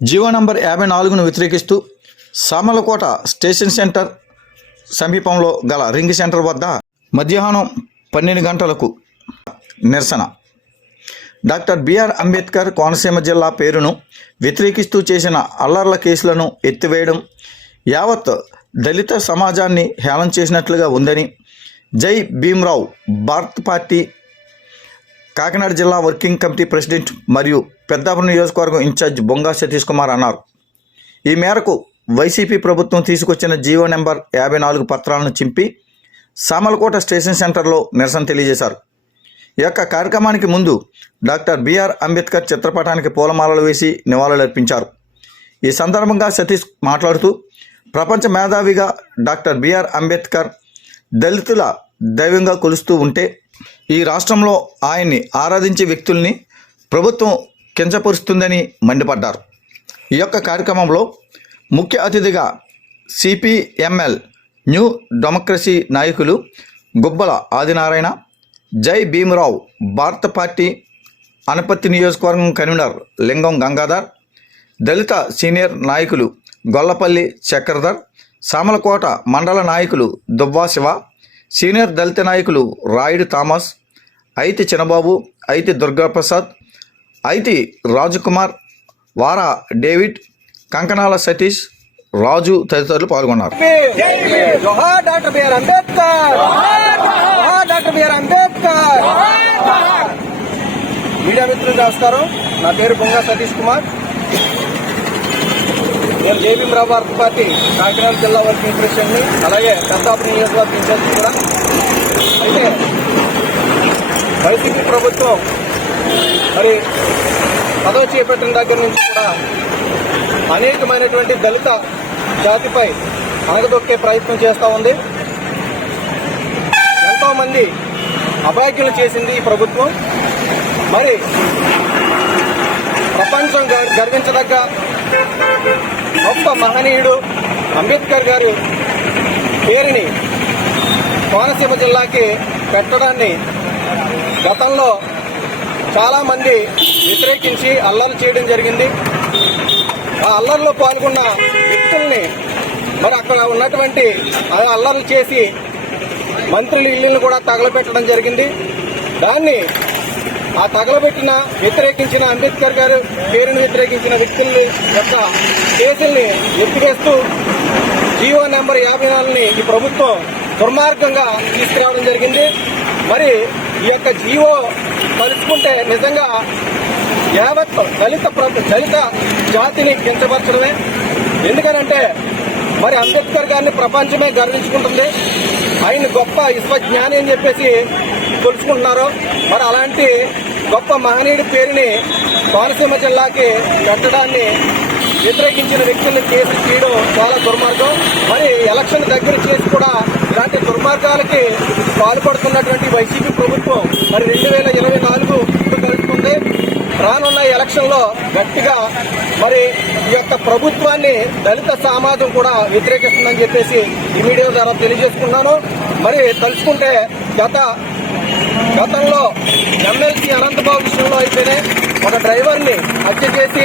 GO number 54ను వ్యతిరేకిస్తూ Samarlakota station centre సమీపంలో గల రింగ్ సెంటర్ వద్ద మధ్యాహ్నం 12 గంటలకు నిరసన. డాక్టర్ బిఆర్ అంబేద్కర్ కోనసీమ జిల్లా పేరును వ్యతిరేకిస్తూ చేసిన అల్లర్ల కేసులను ఎత్తివేయడం యావత్ దళిత సమాజాన్ని హేళన చేసినట్లుగా ఉందని జై భీమ్రావ్ భారత్ పార్టీ కాకినాడ జిల్లా వర్కింగ్ కమిటీ ప్రెసిడెంట్ మరియు పెద్దాపురం నియోజకవర్గం ఇన్ఛార్జ్ బొంగా సతీష్ కుమార్ అన్నారు. ఈ మేరకు వైసీపీ ప్రభుత్వం తీసుకొచ్చిన జీవో నెంబర్ 54 పత్రాలను చింపి సామర్లకోట స్టేషన్ సెంటర్లో నిరసన తెలియజేశారు. ఈ యొక్క కార్యక్రమానికి ముందు డాక్టర్ బిఆర్ అంబేద్కర్ చిత్రపటానికి పూలమాలలు వేసి నివాళులర్పించారు. ఈ సందర్భంగా సతీష్ మాట్లాడుతూ ప్రపంచ మేధావిగా డాక్టర్ బిఆర్ అంబేద్కర్ దళితుల దైవంగా కొలుస్తూ ఉంటే ఈ రాష్ట్రంలో ఆయన్ని ఆరాధించే వ్యక్తుల్ని ప్రభుత్వం కించపరుస్తుందని మండిపడ్డారు. ఈ యొక్క కార్యక్రమంలో ముఖ్య అతిథిగా సిపిఎంఎల్ న్యూ డెమోక్రసీ నాయకులు గుబ్బల ఆదినారాయణ, జై భీమ్రావ్ భారత పార్టీ అనపత్తి నియోజకవర్గం కన్వీనర్ లింగం గంగాధర్, దళిత సీనియర్ నాయకులు గొల్లపల్లి చక్రధర్, సామర్లకోట మండల నాయకులు దువ్వా శివ, సీనియర్ దళిత నాయకులు రాయుడు థామస్, ఐతి చిన్నబాబు, ఐతి దుర్గాప్రసాద్, ఐతి రాజకుమార్, వారా డేవిడ్, కంకనాల సతీష్, రాజు తదితరులు పాల్గొన్నారు. మీడియా మిత్రులు నమస్కారం. నా పేరు బొంగా సతీష్ కుమార్. నేను జై భీమ్రావ్ భారత్ పార్టీ కాకినాడ జిల్లా వర్కింగ్ ప్రెసిడెంట్ని, అలాగే పెద్దాపురం నియోజకవర్గ ఇన్ఛార్జి కూడా. అయితే వైసీపీ ప్రభుత్వం మరి పదవి చేపట్టిన దగ్గర నుంచి కూడా అనేకమైనటువంటి దళిత జాతిపై అణగదొక్కే ప్రయత్నం చేస్తూ ఉంది. ఎంతోమంది అభాగ్యులు చేసింది ఈ ప్రభుత్వం. మరి ప్రపంచం గర్వించదగ్గ గొప్ప మహనీయుడు అంబేద్కర్ గారి పేరుని కోనసీమ జిల్లాకి పెట్టడాన్ని గతంలో చాలామంది వ్యతిరేకించి అల్లర్లు చేయడం జరిగింది. ఆ అల్లర్లో పాల్గొన్న వ్యక్తుల్ని మరి అక్కడ ఉన్నటువంటి అల్లర్లు చేసి మంత్రుల ఇళ్లను కూడా తగలబెట్టడం జరిగింది. దాన్ని ఆ తగలబెట్టిన వ్యతిరేకించిన అంబేద్కర్ గారు పేరును వ్యతిరేకించిన వ్యక్తుల యొక్క కేసుల్ని ఎత్తివేస్తూ జీవో నెంబర్ 54ని ఈ ప్రభుత్వం దుర్మార్గంగా తీసుకురావడం జరిగింది. మరి ఈ యొక్క జీవో తలుచుకుంటే నిజంగా యావత్ దళిత జాతిని కించపరచడమే. ఎందుకనంటే మరి అంబేద్కర్ గారిని ప్రపంచమే గర్వించుకుంటుంది. ఆయన గొప్ప విశ్వజ్ఞాని అని చెప్పేసి తెలుసుకుంటున్నారు. మరి అలాంటి గొప్ప మహనీయుడి పేరుని కోనసీమ జిల్లాకి పెట్టడాన్ని వ్యతిరేకించిన వ్యక్తులను కేసు తీయడం చాలా దుర్మార్గం. మరి ఎలక్షన్ దగ్గర చేసి కూడా ఇలాంటి దుర్మార్గాలకి పాల్పడుతున్నటువంటి వైసీపీ ప్రభుత్వం మరి 2024 కలుపుకుంది. రానున్న ఎలక్షన్లో గట్టిగా మరి ఈ యొక్క ప్రభుత్వాన్ని దళిత సమాజం కూడా వ్యతిరేకిస్తుందని చెప్పేసి ఈ మీడియా ద్వారా తెలియజేసుకున్నాను. మరి తలుచుకుంటే గతంలో ఎమ్మెల్సీ అనంతబాబు విషయంలో అయితేనే ఒక డ్రైవర్ని హత్య చేసి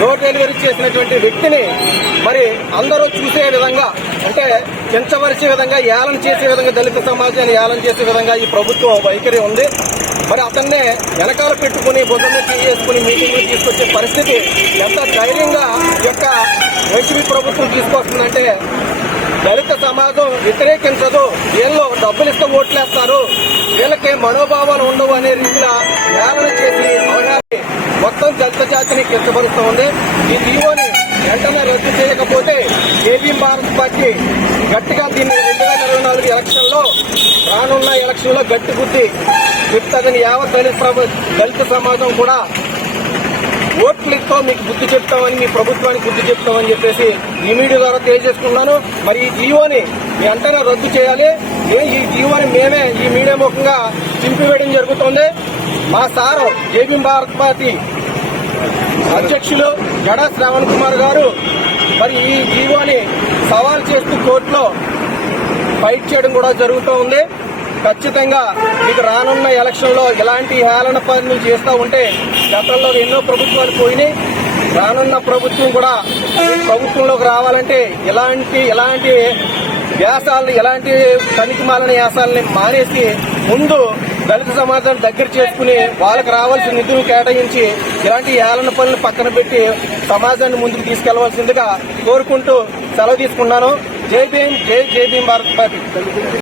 డోర్ డెలివరీ చేసినటువంటి వ్యక్తిని మరి అందరూ చూసే విధంగా, అంటే కించపరిచే విధంగా, ఏలన చేసే విధంగా, దళిత సమాజాన్ని ఏలన చేసే విధంగా ఈ ప్రభుత్వం వైఖరి ఉంది. మరి అతన్నే వెనకాల పెట్టుకుని బుద్ధని తీసుకుని మీటింగ్లు తీసుకొచ్చే పరిస్థితి ఎంత ధైర్యంగా ఈ యొక్క వైసీపీ ప్రభుత్వం తీసుకొస్తుందంటే దళిత సమాజం వ్యతిరేకించదు, వీళ్ళు డబ్బులు ఇస్తే ఓట్లేస్తారు, వీళ్ళకి మనోభావాలు ఉండవు అనే రీతిలో ఏలన చేసి అవగాహన మొత్తం దళిత జాతిని కించపరుస్తూ ఉంది. ఈ జీవోని వెంటనే రద్దు చేయకపోతే జై భారత్ పార్టీ గట్టిగా దీన్ని 2024 ఎలక్షన్లో రానున్న ఎలక్షన్లో గట్టి బుద్ధి చెప్తాదని యావత్ దళిత సమాజం కూడా ఓట్లతో మీకు బుద్ధి చెప్తామని, మీ ప్రభుత్వానికి బుద్ధి చెప్తామని చెప్పేసి ఈ మీడియా ద్వారా తెలియజేసుకున్నాను. మరి ఈ జీవోని వెంటనే రద్దు చేయాలి. ఈ జీవోని మేమే ఈ మీడియా ముఖంగా చింపివేయడం జరుగుతుంది. మా సారు జై భారత్ పార్టీ అధ్యక్షులు గడా శ్రావణ్ కుమార్ గారు మరి ఈ జీవోని సవాల్ చేస్తూ కోర్టులో ఫైట్ చేయడం కూడా జరుగుతూ ఉంది. ఖచ్చితంగా మీకు రానున్న ఎలక్షన్లో ఇలాంటి హేళన పనులు చేస్తూ ఉంటే గతంలో ఎన్నో ప్రభుత్వాలు పోయినాయి. రానున్న ప్రభుత్వం కూడా ఈ ప్రభుత్వంలోకి రావాలంటే ఇలాంటి వ్యాసాలని, ఇలాంటి పనికిమాలిన వ్యాసాలని మానేసి ముందు దళిత సమాజాన్ని దగ్గర చేసుకుని వాళ్ళకి రావాల్సిన నిధులు కేటాయించి ఇలాంటి ఏలన పనులు పక్కన పెట్టి సమాజాన్ని ముందుకు తీసుకెళ్లవలసిందిగా కోరుకుంటూ సెలవు తీసుకున్నాను. జై భీమ్, జై భీమ్ భారత్ మాత.